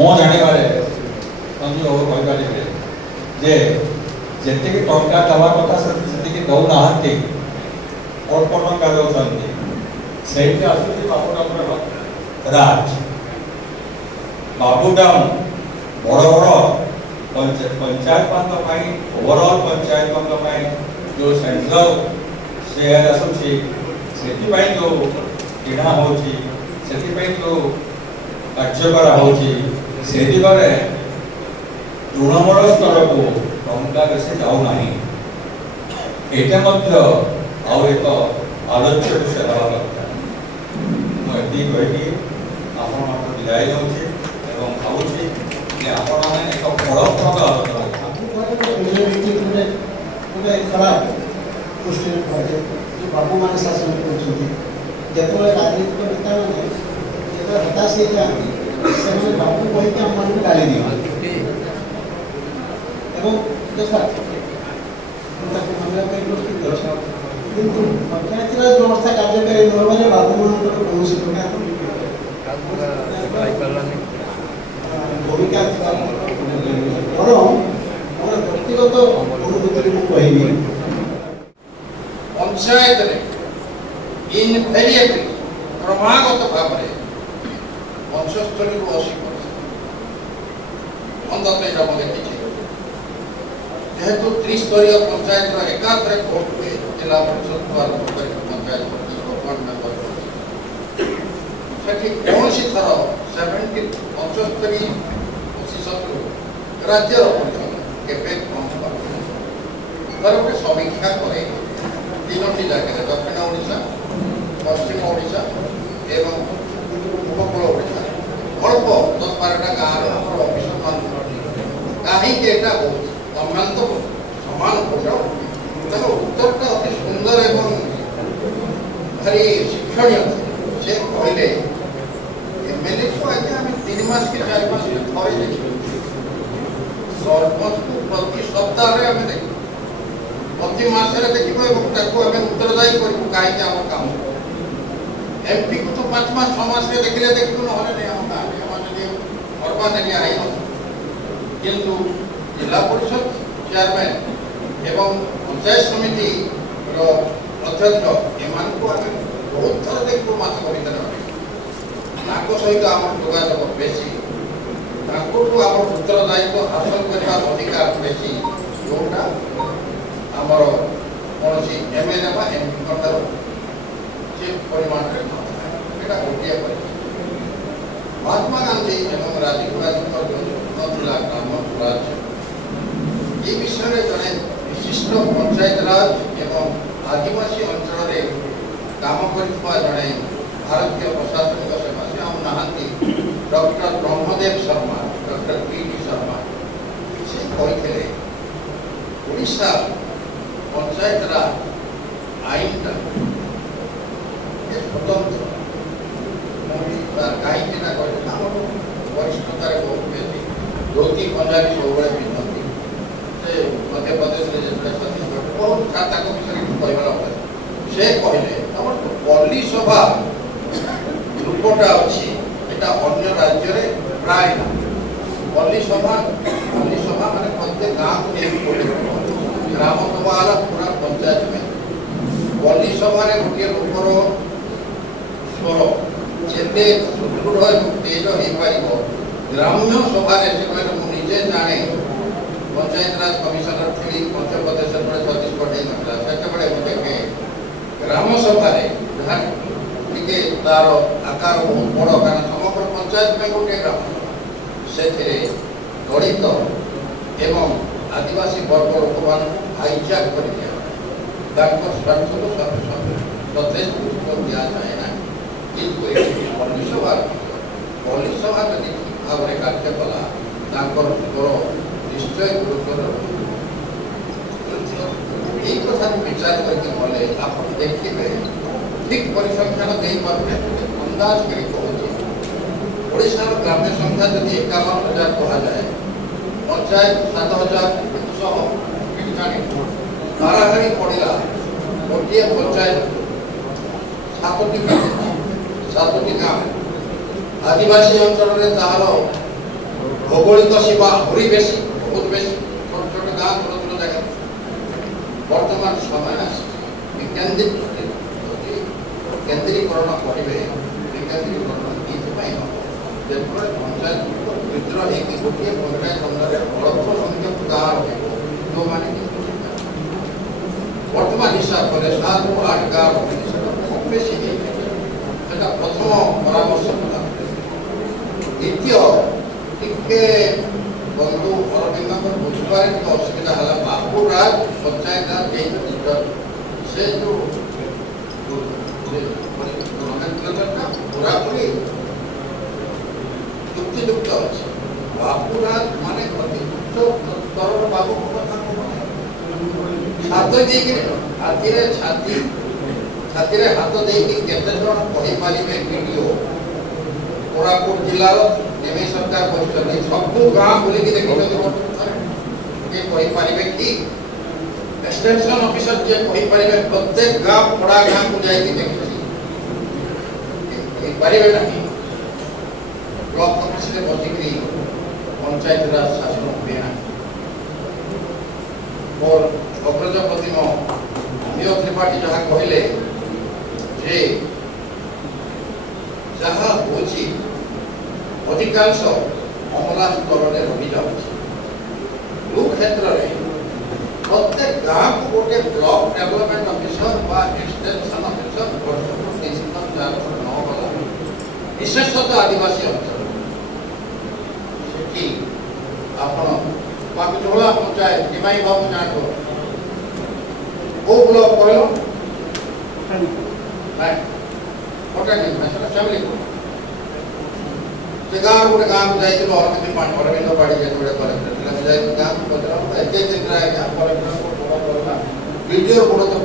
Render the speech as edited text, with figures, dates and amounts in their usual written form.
मो जाने संजय बाबू कहीपर जे जी टंका दवा कथा से दौना अल्प टंका दौरान से बाबूडाम राज बाबूडाम बड़ बड़ पंचायत ओवरऑल पंचायत जो सेंट्रल शेयर आसूसी जो किणा हो जो कार्यकरा से दिगरे तृणमूल स्तर को टंका बेसी जाऊना यहाँ आउ एक आलोच्य विषय हवा दरकार मुझे कही आप विदाय दूसरी भावुँ कि आपण एक फलप्रद खराब दृष्टि बाबू मान शासन कर राजनीतिक नेता मैंने हताश हो जाती बाबू कहीकि आम मान गाली दिए किंतु पंचायत राज व्यवस्था कार्यकारी न बाबू मान कौन भूमिका बर मोर व्यक्तिगत अनुभूति मुझे पंचायत इनभेरिएबली क्रमागत भाव में 75 ରୁ 80% अंततः यहाँ मुझे देखी जेहेतु त्रिस्तरीय पंचायत एकात्र भोट हुए जिला परिषद को आरंभ कर पंचायत वार्ड मेंबर से कौन सी थर 75% राज्य परिषद केवे कम तार गोटे समीक्षा करे तीनोटी जगह दक्षिण ओडिशा पश्चिम ओडिशा एवं उपकूल ओडिशा अल्प 10-12टा गाँव अफिसर मान कहीं गवर्नमेंट तो समान भोट उत्तरटा अति सुंदर एवं भारी शिक्षणीय से कहले एमएलए को आज आम 3 मास कि 4 मास थे देखिए सरपंच को प्रति सप्ताह आम देख प्रति मसरे देखो आम उत्तरदायी करूँ कहीं आम काम एमपी को तो 5 मास 6 मास देखले देखू ना किंतु जिला परिषद चेयरमैन एवं पंचायत समिति अध्यक्ष एमान को आम बहुत थर देखू मास भर सहित आम जोगाजोग बेसी आम उत्तरदायित्व हासिल करने अधिकार बेसी जोटा आमर कौन एमएलए एमपी से परिमाण गोटे महात्मा गांधी एवं राजीव गांधी ग्राम स्वराज ये विषय में जड़े विशिष्ट पंचायत राज एवं आदिवासी अंचल काम कर जड़े भारतीय प्रशासनिक सेवा से आम नहांती doctor Brahmadev Sharma doctor PT Sharma से कहते ओडिशा पंचायत राज आईन स्वतंत्र कहीं वरिष्ठतार बहुत बेसी धोती पंजाबी सब पिंधती से मध्य प्रदेश छत्तीसगढ़ बहुत खाता विषय कहवार से कहले पल्ली सभा रूपटा अच्छी अन्य राज्य प्राय पल्ली सभा मान प्रत्येक गाँव को ग्राम सभा पूरा पंचायत में पल्ली सभा गोटे लोकर स्वर जिते सुदृढ़ तेज हो पार ग्राम्य सभा मुझे जाने पंचायत राज कमिशनर थी मध्य प्रदेश छत्तीसगढ़ से देखे ग्राम सभा तार आकार बहुत बड़ कारण समग्र पंचायत में गोटे ग्राम से दलित एवं आदिवासी वर्ग लोक मान हाईजैक कर स्वार्थ को यथेष गुरुत्व दि जाए ना किंतु पल्लीसभा जदि भाव में कार्य कला स्वर निश्चय गुरुत्व यही कथा विचार करके गले आप देखिए ठीक परिसंख्यान दे पारे अंदाज कर ओडार ग्राम्य संख्या जदि 51,000 कह जाए पंचायत 7,200 हाराहारी पड़ा गोटे पंचायत 7टी गाँव आदिवासी अंचल में तार भौगोलिक सीमा आहुरी बेसी बहुत बेसी छोट छोट गाँव छोट छोट जगह वर्तमान समय केन्द्रीकरण करेंगे विकेन्द्रीकरण ये पंचायत विद्रोह होगी गोटे पंचायत अंदर अल्प संख्यक गाँव रहे जो मैंने वर्तमान हिसाब से 7 ରୁ 8 गाँव खूब बेसी प्रथम परामर्श द्वितीय टिके बंधु अरविंद बुझबार असुविधा है बाबूराज पंचायत से जो पूरापूरी युक्तियुक्त अच्छे बाबूराज माने स्तर बाबू छाती हाथ देके केते जन कहि पारिबे वीडियो कोरापुट जिल्लार एमए सरकार बसुछन सब गाँव बुली देखिए कहि पारिबे कि एक्सटेंशन ऑफिसर जे कहि पारिबे प्रत्येक गाँव पड़ा गाँव को जाई देखि पारिबे नहीं ब्लॉक ऑफिस रे बसिकरी पंचायत राज शासन हुए और अग्रज प्रतिम अमिय त्रिपाठी जहाँ कहले जे जहाँ होची अधिकांश अमला स्तर में रही जाऊ क्षेत्र में प्रत्येक गाँव को गोटे ब्लॉक डेवलपमेंट ऑफिसर बा एक्सटेंशन ऑफिसर विशेषतः आदिवासी अंचल से पाकुचोला पंचायत टिमाई बाबू जान को ब्लॉक कहलो नहीं कोटा नहीं मैं फैमिली को से गाँव गोटे गाँव जाए और किसी पाठ पढ़े तो पढ़ी जाए गोटे कलेक्टर जाए गाँव को पचरा एजे चित्रा है आप कलेक्टर को बड़ा वीडियो बड़ा तो